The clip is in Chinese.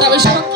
তবে